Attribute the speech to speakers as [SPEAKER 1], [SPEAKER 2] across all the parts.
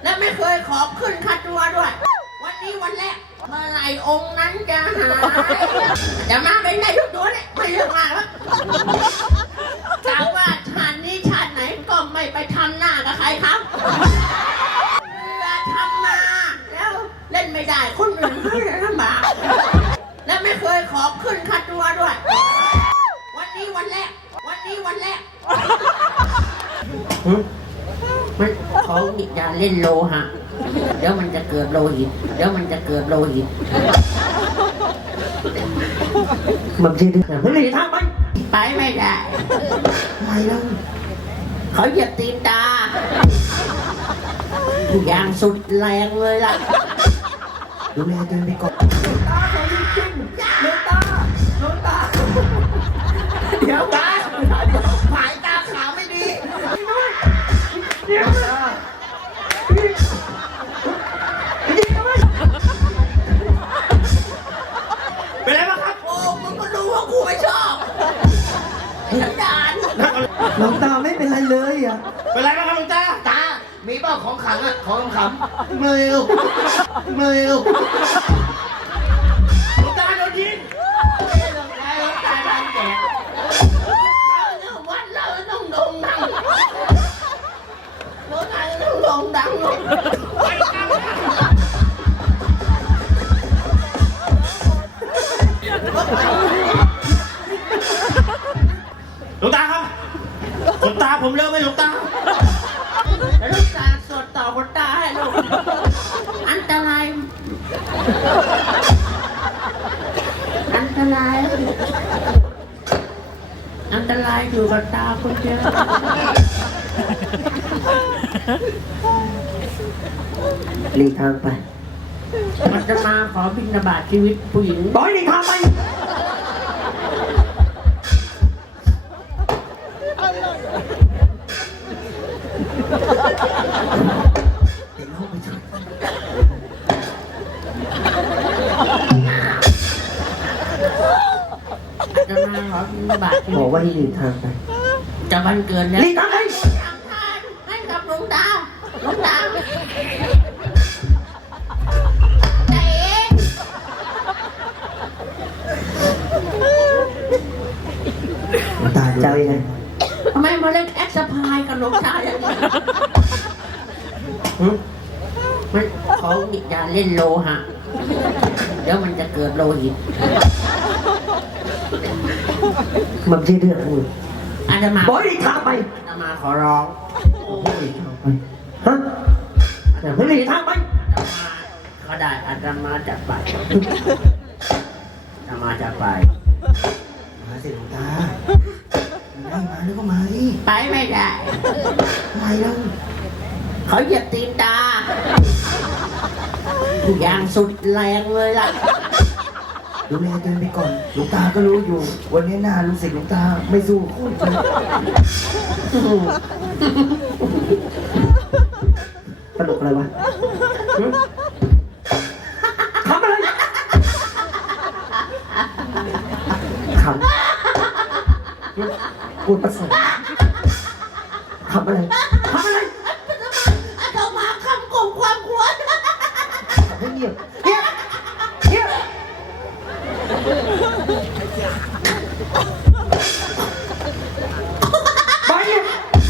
[SPEAKER 1] และไม่เคยขอขึ้นคัดตัวด้วยวันนี้วันแรกเมื่อไหร่องค์นั้นจะหายจะมาเป็นได้ทุกตัวเนี่ยไม่เลือกมาแล้วกล่าวว่าชาตินี้ชาติไหนก็ไม่ไปทำหน้ากับใครครับเวลาทำมาแล้วเล่นไม่ได้คนอื่นเขาจะลำบากและไม่เคยขอขึ้นคัดตัวด้วยวันนี้วันแรกมันเขาอย่าเล่นโลหะเดี๋ยวมันจะเกิดโลหิต
[SPEAKER 2] มันชื่อเรื่องอะไรทางไป
[SPEAKER 1] ไม่ได้
[SPEAKER 2] ไม่แล้ว
[SPEAKER 1] เขาเหยียบตีนตาอย่างสุดแรงเลยล่ะ
[SPEAKER 2] ดูแลเดินไปก่อนเดี๋ยวตา
[SPEAKER 1] ผายตาขาวไม่ดี
[SPEAKER 2] เดี๋ยวเป็นไรบ้างครับ
[SPEAKER 1] โอ้มึงก็รู้ว่ากูไม่ชอบสันดาน
[SPEAKER 2] หลวงตาไม่เป็นไรเลยอ่ะ
[SPEAKER 3] เป็นไรบ้างครับหลวงตา
[SPEAKER 1] ตามีเป้าของขังอ่ะของขำ
[SPEAKER 2] ไม่เอา
[SPEAKER 3] หลวงตาโดนยิง
[SPEAKER 1] ตาดันแจกวัดเราต้องโด่งดังวัดเราต้องโด่งดัง
[SPEAKER 3] หลวงตาครับขนตาผมเลิกไหมหลวงตา
[SPEAKER 1] แล้วลูกตาสวดต่อคนตาให้ลูกอันตรายอยู่กับตาคนเดียว
[SPEAKER 2] หลีกทางไป
[SPEAKER 1] มันจะมาขอบิณฑบาตชีวิตผู้หญิง
[SPEAKER 2] บอยหลีกทางไป
[SPEAKER 1] จะมาขอบิณฑบาตชี
[SPEAKER 2] บ
[SPEAKER 1] วิ
[SPEAKER 2] อก
[SPEAKER 1] ต
[SPEAKER 2] ว่าให้หลีกทางไป
[SPEAKER 1] จะวันเกิดแล้ว
[SPEAKER 2] หลีกทางไป
[SPEAKER 1] ให้กับหลวงตาใจเอง
[SPEAKER 2] หลวงตาเจ้ายังไง
[SPEAKER 1] ทำไมมาเล่นแอคสะพายกับหลวงตาอย่างนี้มันเขาอย่าเล่นโลหะเดี๋ยวมันจะเกิดโลหิต
[SPEAKER 2] มันชื่อเรื่องอะไร
[SPEAKER 1] อาตมา
[SPEAKER 2] บอยหลีกทางไป
[SPEAKER 1] อาตมาขอร้อง
[SPEAKER 2] หลีกทางไปฮะไม่หลีกทางไป
[SPEAKER 1] อาตมาก็ได้อาตมาจะไปอาตมาจะไป
[SPEAKER 2] มาสิหลวงตาได้มาแล้วก็มาดิ
[SPEAKER 1] ไปไม่ได้
[SPEAKER 2] ไม่แล้ว
[SPEAKER 1] เขาเหยียบตีนตาอย่างสุดแรงเลยล่ะ
[SPEAKER 2] ดูแลเดินไปก่อนหลวงตาก็รู้อยู่ วันนี้หน้ารู้สึกหลวงตาไม่สู้คนตลกอะไรวะทำอะไรขำปวดประสาททำอะไร
[SPEAKER 1] อาตมาคำกลมความควร
[SPEAKER 2] ทำให้เงียบไปเนี่ย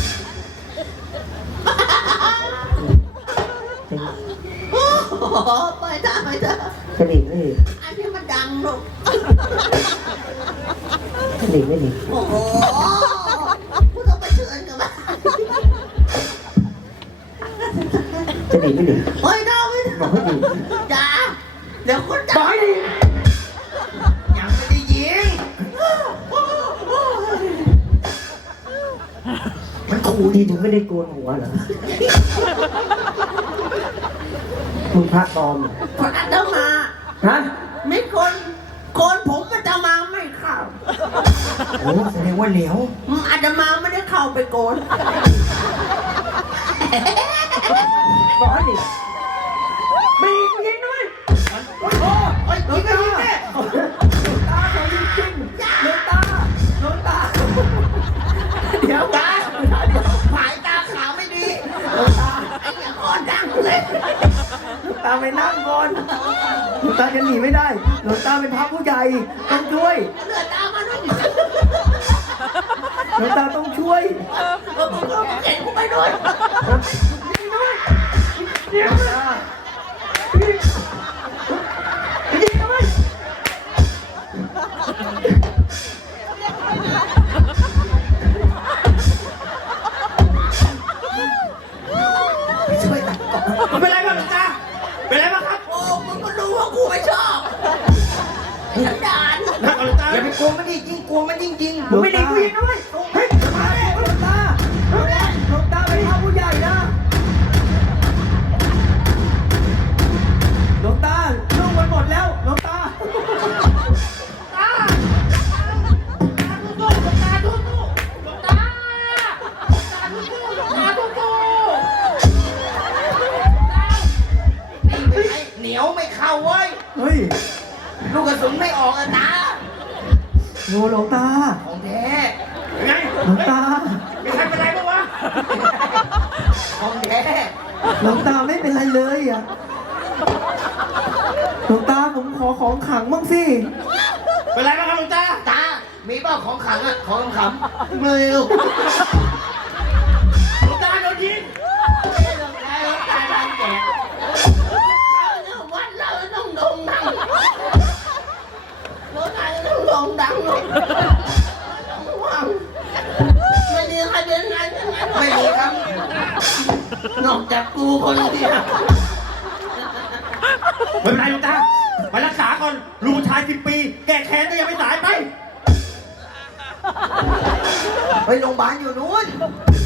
[SPEAKER 1] ไปเถอะ
[SPEAKER 2] จะหลีกไม่หลีก
[SPEAKER 1] อันนี้มันดังลูก
[SPEAKER 2] จะหลีกไม่หลีก
[SPEAKER 1] โอ้โหกูต้องไปเชิญกันมา
[SPEAKER 2] จะหลีกไม่หลีก
[SPEAKER 1] เฮ้ยน้อง
[SPEAKER 2] บอกให้หลีก
[SPEAKER 1] จ้าเดี๋ยวคุณ
[SPEAKER 2] บ
[SPEAKER 1] จ้า
[SPEAKER 2] อกให้หลีก
[SPEAKER 3] ยังไม่ได้ยิง
[SPEAKER 2] มันขู่ทีถึงไม่ได้โกนหัวเหรอมึงพระปลอมเหรอ
[SPEAKER 1] คนอาตมา
[SPEAKER 2] ฮะ
[SPEAKER 1] ไม่โกนผมอาตมาไม่เข้า
[SPEAKER 2] โอ้แสดงว่าเหลว
[SPEAKER 1] อาตมาไม่ได้เข้าไปโกน
[SPEAKER 2] บอกให้หลีกไม่หลีกยิงด้วย
[SPEAKER 3] โอ้ยยิงก็ยิงเนี่ย
[SPEAKER 2] ตาเขาจริงๆหลวงตาเดี๋ยวตา
[SPEAKER 1] ผายตาขาวไม่ดี
[SPEAKER 2] หลวงตา
[SPEAKER 1] ไอ้เหี้ยโคนดัง
[SPEAKER 2] หลวงตาไปนั่งก่อนหลวงตาจะหนีไม่ได้หลวงตาเป็นพระผู้ใหญ่ต้องช่วย
[SPEAKER 1] เลือดตามมาด้วย
[SPEAKER 2] หลวงตาต้องช่วย
[SPEAKER 1] เห็นกูไปด้วย
[SPEAKER 2] หลวงตาช่วยตัดก่อน
[SPEAKER 3] มันเป็นไรบ้างหลวงตาเป็นไรบ้างครับ
[SPEAKER 1] โอ้มึงก็รู้ว่ากูไม่ชอบสันดาน
[SPEAKER 3] นั่งก่อนหลวงตา
[SPEAKER 2] อย่าไปกลัวมันดิยิ่งกลัวมันยิ่งยิงผมไม่ดีกูยิงด้วยเฮ้ยมาเลยหลวงตาหลวงตาเป็นพระผู้ใหญ่นะหลวงตาลูกมันหมดแล้วหลวงตา
[SPEAKER 1] เหนียวไม่เข้าเว้ย
[SPEAKER 2] เฮ้ย
[SPEAKER 1] ลูกกระสุนไม่ออกอะตา
[SPEAKER 2] โงหลวงตา
[SPEAKER 1] ของแท้
[SPEAKER 3] ยังไง
[SPEAKER 2] หลวงตา
[SPEAKER 3] มีใครเป็นไรบ้างวะ
[SPEAKER 1] ของแท้
[SPEAKER 2] หลวงตาไม่เป็นไรเลยอ่ะหลวงตาผมขอของขังบ้างสิ
[SPEAKER 3] เป็นไรบ้างครับหลวงตา
[SPEAKER 1] ตา มีเปล่าของขังอะของขำ
[SPEAKER 2] ไม่รู้
[SPEAKER 3] หลวงตาโดนยิง
[SPEAKER 1] แล้วตาทางแก่วัดเราต้องโด่งดังรถไฟต้องโด่งดังลูกไม่มีใครเป็นไงไม่มีครับ นอกจากกูคนเดียว
[SPEAKER 3] ไม่เป็นไรหลวงตาไปรักษาก่อนลูกชาย10 ปี แก้แค้นก็ยังไม่ตายไป
[SPEAKER 2] ไปโรงพยาบาลอยู่นู้น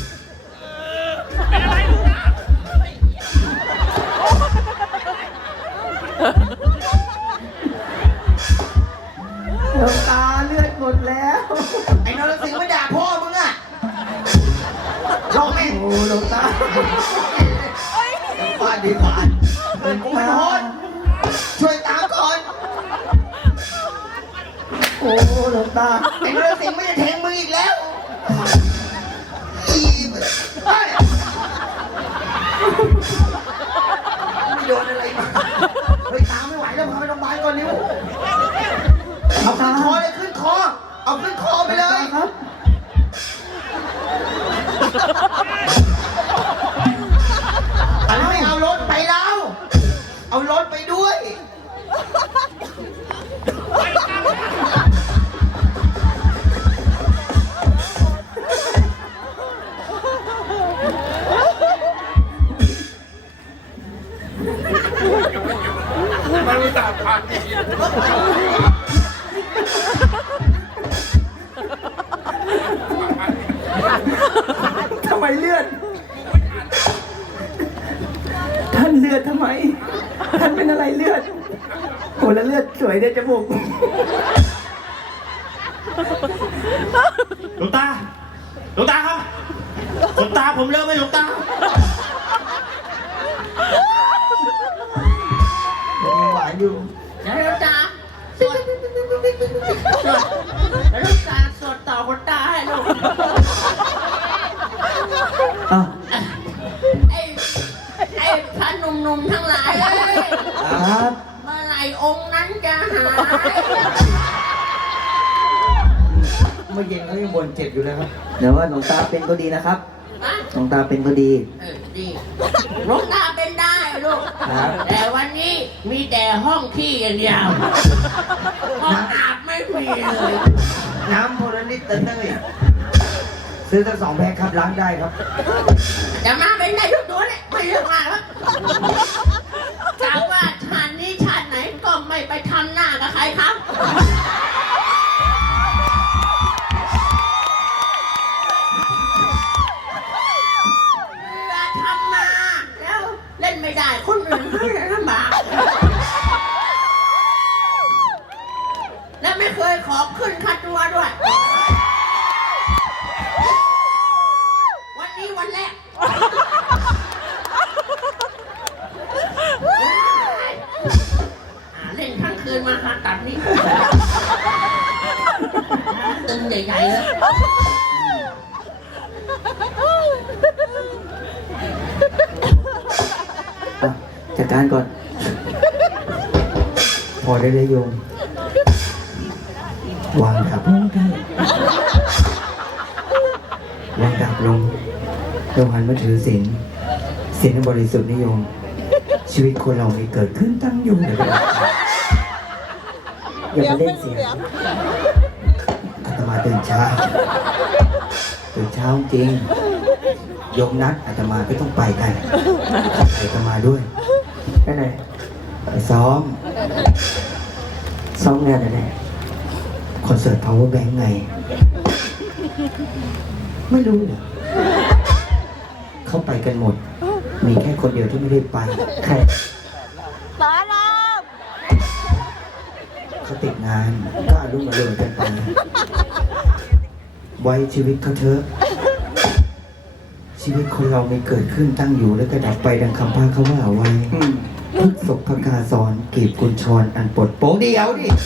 [SPEAKER 2] หลวงตาเลือดหมดแล้ว
[SPEAKER 1] ไอ้นรสิงห์ไม่ด่าพ่อมึงอะลองแม่ง
[SPEAKER 2] โอ้หลวงตา
[SPEAKER 1] ผ่านดีผ่านกูไม่ทนช่วยตามก่อน
[SPEAKER 2] โอ้หลวงตา
[SPEAKER 1] ไอ้นรสิงห์ไม่ได้แทงมึงอีกแล้วอีเฮ้ยไม่โดนอะไรมาเฮ้ยตามไม่ไหวแล้วพาไปโรงพยาบาลก่อนเร็วเอาขึ้นคอเลยขึ้นคอ เอาขึ้นคอไปเลย
[SPEAKER 2] ครับ
[SPEAKER 1] อันไม่เอารถไปแล้วเอารถไปด้วย
[SPEAKER 2] ทำไมเลือด ท่านเลือดทำไม ท่านเป็นอะไรเลือดโอ้แล้วเลือดสวยในจมูก
[SPEAKER 3] หลวงตาหลวงตาครับหลวงตาผมเลิกไหมหลวงตา
[SPEAKER 2] ยังหวานอยู่
[SPEAKER 1] เดี๋ยวจ้าสวดแล้วลูกตาสวดต่อคนตาให้ลูก
[SPEAKER 2] อ่ะ
[SPEAKER 1] ไอ้พระหนุ่มๆทั้งหลายเอ้ย
[SPEAKER 2] ครับ
[SPEAKER 1] เมื่อไหร่องค์นั้นจะหาย
[SPEAKER 2] เมื่อเย็นเขายังบ่นเจ็บอยู่เลยครับ เดี๋ยวว่าหลวงตาเป็นก็ดีนะครับ
[SPEAKER 1] นะ
[SPEAKER 2] หลวงตาเป็นก็ดี
[SPEAKER 1] ดีหลวงตาเป็นได้ลูก
[SPEAKER 2] ครับ
[SPEAKER 1] แต่วันนี้มีแต่ห้องขี้อย่างเดียว ห้องอาบไม่มีเลย
[SPEAKER 2] น้ำโพลนิตเตอร์เนยซื้อตั้ง2 แพ็คครับล้างได้ครับ
[SPEAKER 1] จะมาเป็นได้ทุกตัวเนี่ยไม่เลือกมากแล้วกล่าวว่าชาตินี้ชาติไหนก็ไม่ไปทำหน้ากับใครครับเวลาทำมาแล้วเล่นไม่ได้คนอื่นเขาจะลำบากและไม่เคยขอขึ้นค่าตัวด้วย วันนี้วันแรก เล่นทั้งคืนมาหาตัดนี่ตึงใหญ่ๆเลย
[SPEAKER 2] อ่ะจัดการก่อน พอได้เลยโยม วางดับลงได้วางดับลงโยมหันมาถือศีลศีลบริสุทธิ์นิยม ชีวิตคนเราไม่เกิดขึ้นตั้งอยู่ในเวลาอย่ามาเล่นเสียงอาตมาตื่นเช้าจริงโยมนัดอาตมาก็ต้องไปกันอาตมาด้วยไปไหนไปซ้อมงานอะไรคอนเสิร์ต Power Bank ไง ไม่รู้เหรอเขาไปกันหมด มีแค่คนเดียวที่ไม่ได้ไปใครสารามเขาติดงานก็อรุ่งอร่วยกันไปไว้ชีวิตเขาเถอะชีวิตคนเราไม่เกิดขึ้นตั้งอยู่แล้วก็ดับไปดังคำพาเขาว่าเอาไว้พุทธศพพกาสอนกีบกุญชรอันปลดโป๊เดียวดิ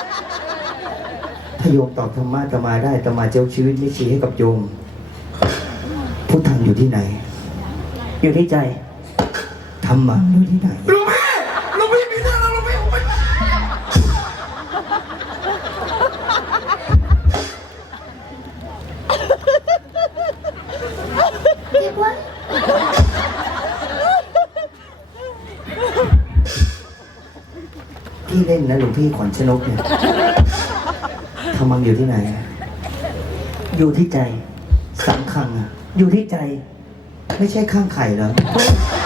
[SPEAKER 2] ถ้าโยมตอบธรรมะอาตมาได้อาตมาจะเอาชีวิตไม่ชี้ให้กับโยมพุทธังอยู่ที่ไหนอยู่ที่ใจธรรมะอยู่ที่ไหนลูกพี่มีเรื่องแล้วลูกพี่พี่เล่นนะหลวงพี่ขวัญชนกเนี่ยธรรมังอยู่ที่ไหนอยู่ที่ใจสังขังอ่ะอยู่ที่ใจไม่ใช่ข้างไข่เหรอ